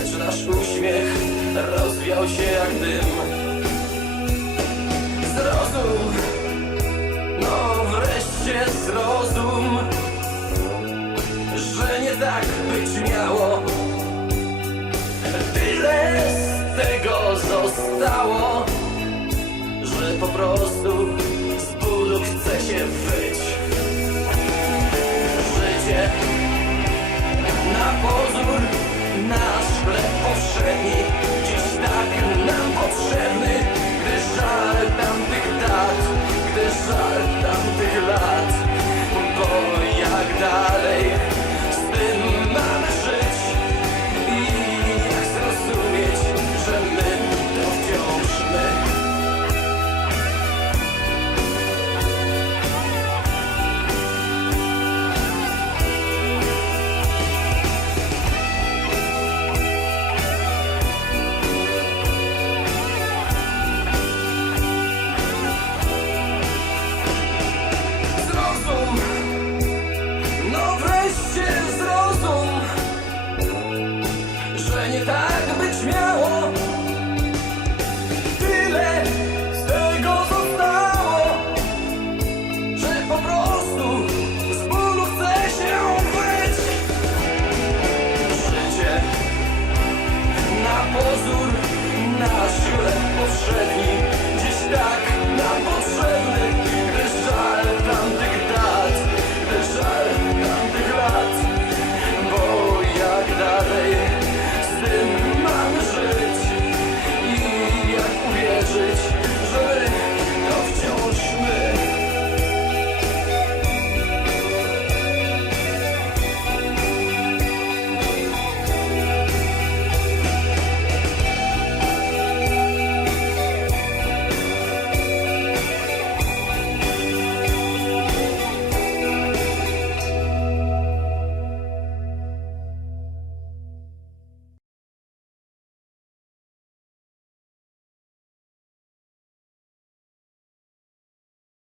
Lecz nasz uśmiech rozwiał się jak dym. Zrozum, no wreszcie zrozum Że nie tak być miało. Tyle z tego zostało Że po prostu reír.